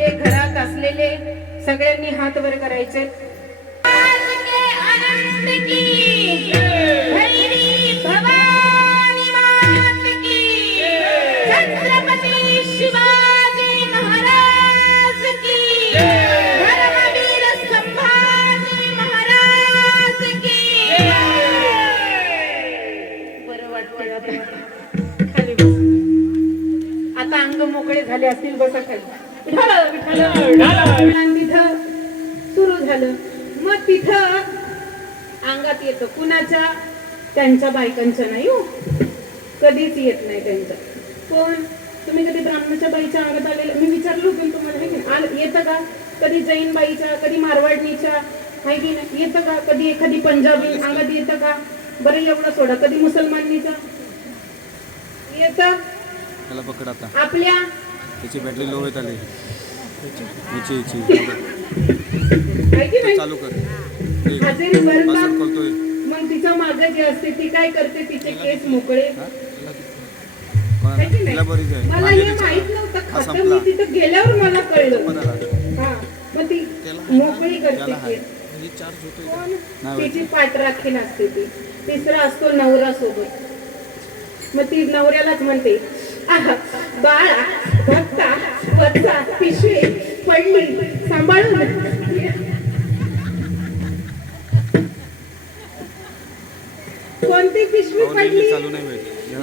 असलेले, घरात असलेले सगळ्यांनी हात वर करायचे. छत्रपती शिवाजी महाराज की, धर्मवीर संभाजी महाराज की. बरं वाटतंय खाली बस. आता अंग मोकळे झाले असतील, बसा खाली. तिथं सुरू झालं. मग तिथं अंगात येतं कुणाच्या, त्यांच्या बायकांच्या नाही हो, कधीच येत नाही त्यांच्या. पण तुम्ही कधी ब्राह्मणाच्या बाईच्या अंगात आलेलं, मी विचारलं होतं तुम्हाला, येतं का? कधी जैन बाईच्या, कधी मारवाडणीच्या, आहे की नाही, येतं का? कधी एखादी पंजाबी अंगात येतं का? बरं एवढं सोडा, कधी मुसलमानीचा येतं? आपल्या त्याची बॅटरी लो होत आली, चालू कर हजेरी भरतात. मग तिच्या मागे जे असते ती काय करते, तिचे केस मोकळे. मला हे माहित नव्हतं, खातं मी तिथं गेल्यावर मला कळलं. हा, मग ती मोकळी करते केस. तिची पाठराखीण असते ती. तिसरा असतो नवरा सोबत. मग ती नवऱ्यालाच म्हणते, बाळा भक्ता वत्सा पिशवी पडली सांभाळून. कोणती पिशवी पडली?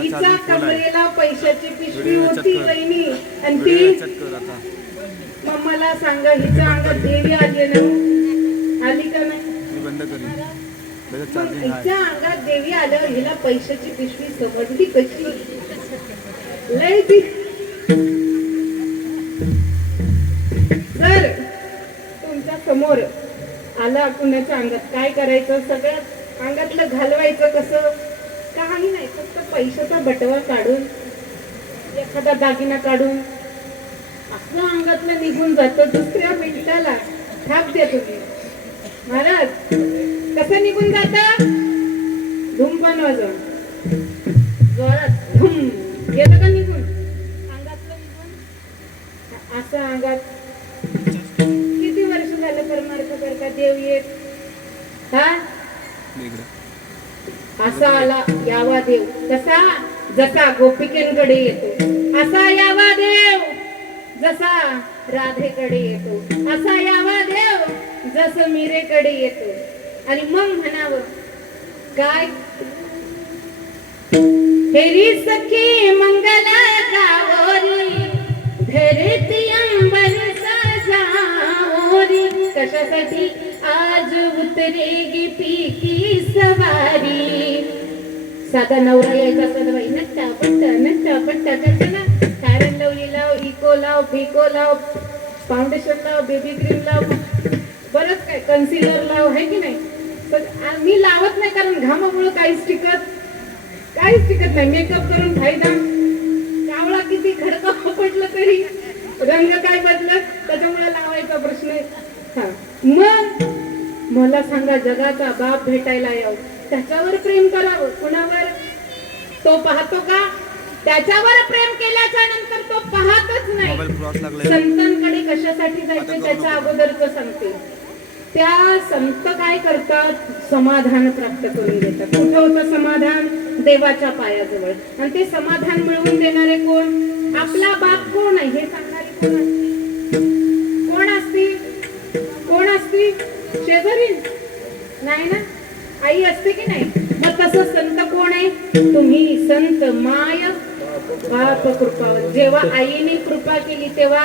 तिचा कमरेला पैशाची पिशवी होती वहिनी. आणि ती मग मला सांगा, हिच्या अंगात देवी आली ना, आली का नाही? हिच्या अंगात देवी आल्यावर हिला पैशाची पिशवी समजली कशी? लय ती. जर तुमच्या समोर आला कुणाच्या अंगात, काय करायचं? सगळ्यात अंगातलं घालवायचं कसं? काही नाही, फक्त पैशाचा बटवा काढून, एखादा दागिना काढून असं अंगातलं निघून जातं. दुसऱ्या मिनिटाला थाप द्या तुम्ही. महाराज कसं निघून जात? धूमपान वाजवा, जोरात धूम गेलं का निघून, अंगातलं निघून. असं अंगात किती वर्ष झालं करणार खबर का देव येत? हा, असा आला यावा देव. कसा? जसा गोपिकेंकडे येतो असा यावा देव, जसा राधेकडे येतो असा यावा देव, जसं मीरेकडे येतो. आणि मग म्हणावं काय? हेरी सखी मंगला गावोरी, धरती अंबर सजावोरी. कशासाठी? आज उतरेगी पीकी सवारी. साधा नवरा यायचा असता बाई, नट्टा पट्टा करते ना, कारण लवली लाव, इको लाव, फिको लाव, फाउंडेशन लाव, बेबी क्रीम लाव, बरंच काय, कन्सिलर लाव, आहे की नाही? मी लावत नाही, कारण घामामुळे काहीच टिकत नाही. मेकअप करून फायदा? कावळा किती खडका पडलं तरी रंग काय बदलत, त्याच्यामुळे लावायचा प्रश्न आहे. हा, मग मला सांगा, जगाचा बाप भेटायला यावं, त्याच्यावर प्रेम करावं. कुणावर? तो पाहतो का? त्याच्यावर प्रेम केल्याच्या नंतर तो पाहतच नाही. संतांकडे कशासाठी जायचं त्याच्या अगोदरच सांगते. त्या संत काय करतात? समाधान प्राप्त करून देतात. कुठं होतं समाधान? देवाच्या पायाजवळ. आणि ते समाधान मिळवून देणारे कोण? आपला बाप कोण आहे हे सांगणारे कोण असते? कोण असते? शेजारी नाही ना, आई असते की नाही? मग तसं संत कोण आहे? तुम्ही संत माय बाप कृपा. जेव्हा आईने कृपा केली तेव्हा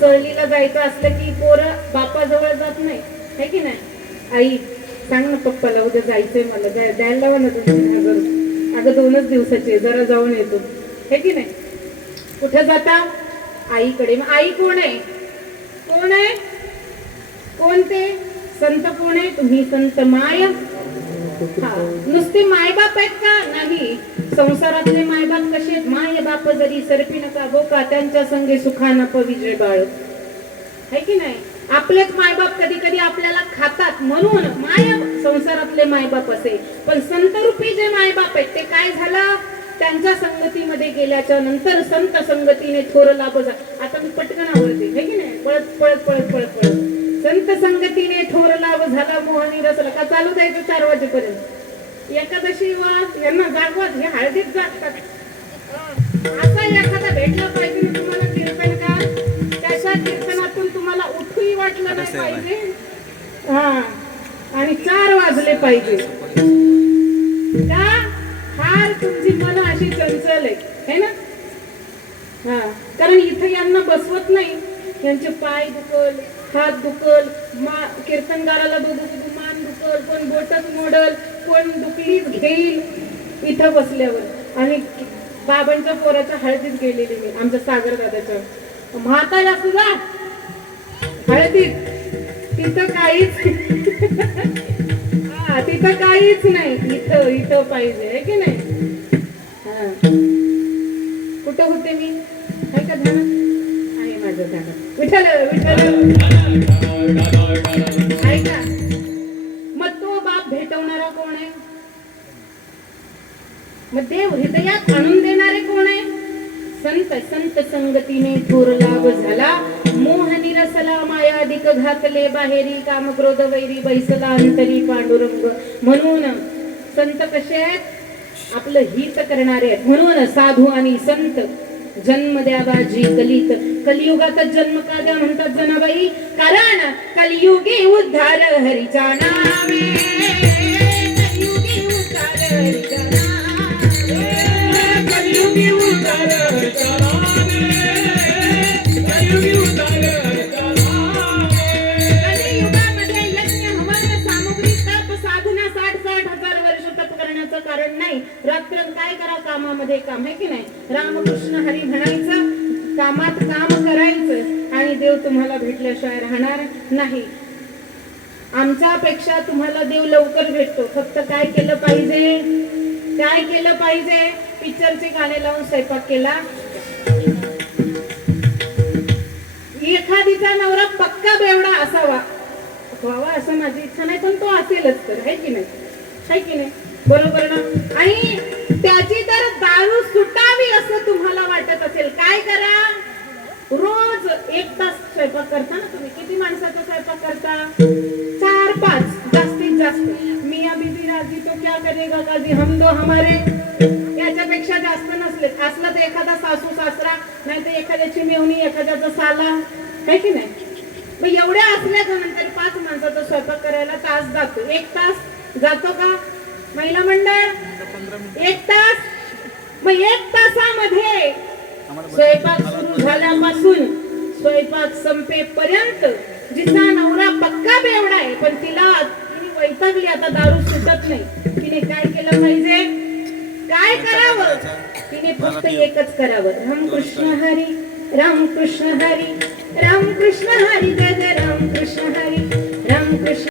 सहलीला जायचं असलं की पोरं बापाजवळ जात नाही, है की नाही? आई सांग ना पप्पाला, उद्या जायचंय मला, द्यायला लावा ना तुम्ही. अगं 2च दिवसाचे, जरा जाऊन येतो, हे की नाही? कुठे जाता? आईकडे. मग आई कोण आहे? कोण आहे? कोणते संत कोण आहे? तुम्ही संत माय. हा, नुसते मायबाप आहेत का? नाही. संसारातले मायबाप कसे? माय बाप जरी सरपी नका बोका, त्यांच्या संगे सुखाना पविजय बाळ, है की नाही? आपलेच मायबाप कधी कधी आपल्याला खातात, म्हणून माय संसारातले मायबाप असे. पण संत रूपी जे मायबाप आहेत ते काय झालं? त्यांच्या संगतीमध्ये गेल्याच्या नंतर संत संगतीने थोर लाभ. आता मी पटकन आवडते, है की नाही? पळत पळत पळत पळत पळत संत संगतीने थोर लाभ झाला मोहनी रसला का चालू द्यायचं 4 वाजेपर्यंत. एकादशी वा यांना जागवत हे हळदीत जागतात. असा एखादा भेटला पाहिजे ना तुम्हाला कीर्तनकार, त्याच्या कीर्तनातून तुम्हाला उठूही वाटलं नाही पाहिजे. हा आणि 4 वाजले पाहिजे का? फार तुमची मन अशी चंचल आहे ना. हा कारण इथं यांना बसवत नाही. यांचे पाय दुखल, हात दुखल, कीर्तनकाराला मान दुखल, कोण बोटच मोडल, कोण दुखलीच घेईल इथं बसल्यावर. आणि बाबांच्या पोराच्या हळदीत गेलेली मी, आमच्या सागर दादाच्या म्हाताऱ्या सुद्धा हळदीत. तिथं काहीच तिथं काहीच नाही. इथं इथं पाहिजे आहे की नाही. कुठं होते मी? आहे का ध्यानात? आहे माझं ध्यानात. विठ्ठल विठ्ठल आहे का? मग तो बाप भेटवणारा कोण आहे? मग देव हृदयात आणून देणारे कोण आहे? संत. संत संगतीने थोर लाभ झाला मोहनी रसला मायाधिक घातले बाहेरी काम क्रोध वैरी बैसला अंतरी पांडुरंग. म्हणून संत कसे आहेत? आपलं हित करणारे आहेत. म्हणून साधू आणि संत जन्म द्यावाजी कलित. कलियुगात जन्म का द्या म्हणतात जनाबाई? कारण कलियुगी उद्धार हरीच्या नामे. कलियुगी उद्धार हरीच्या नामे. कलियुगी उद्धार हरीच्या नामे. कलियुगी उद्धार हरीच्या नामे. कलियुगामध्ये यज्ञ हवन सामुग्री तप साधना 60-60 हजार वर्ष तप करण्याचं कारण नाही. रात्र काय करा? कामामध्ये काम आहे की नाही. रामकृष्ण हरी म्हणायचं, कामात काम करायचं आणि देव तुम्हाला भेटल्याशिवाय राहणार नाही. आमच्यापेक्षा तुम्हाला देव लवकर भेटतो. फक्त काय केलं पाहिजे? काय केलं पाहिजे? पिक्चरचे गाणे लावून स्वयंपाक केला. एखादीचा नवरा पक्का बेवडा असावा व्हावा असं माझी इच्छा नाही, पण तो असेलच तर, आहे की नाही? आहे की नाही? बरोबर ना? आणि त्याची तर दारू सुटावी असं तुम्हाला वाटत असेल, काय करा? रोज 1 तास स्वयंपाक करता ना तुम्ही. किती माणसाचा स्वयंपाक करता? 4-5 जास्तीत जास्त. मियां बीबी राजी तो क्या करेगा काजी, हम दो हमारे. याच्यापेक्षा जास्त नसले. असलं तर एखादा सासू सासरा, नाही तर एखाद्याची मेवणी, एखाद्याचा साला, आहे की नाही? मग एवढ्या असल्याच्या नंतर 5 माणसाचा स्वयंपाक करायला तास जातो. 1 तास जातो का महिला मंडळ? 1 तास. मग 1 तासामध्ये स्वयंपाक सुरू झाल्यापासून स्वयंपाक संपेपर्यंत जिचा नवरा पक्का बेवडा आहे, पण तिने वैतागली, आता दारू सुटत नाही, तिने काय केलं पाहिजे? काय करावं? तिने फक्त एकच करावं. रामकृष्ण हरी, रामकृष्ण हरी, रामकृष्ण हरी, जय जय रामकृष्ण हरी.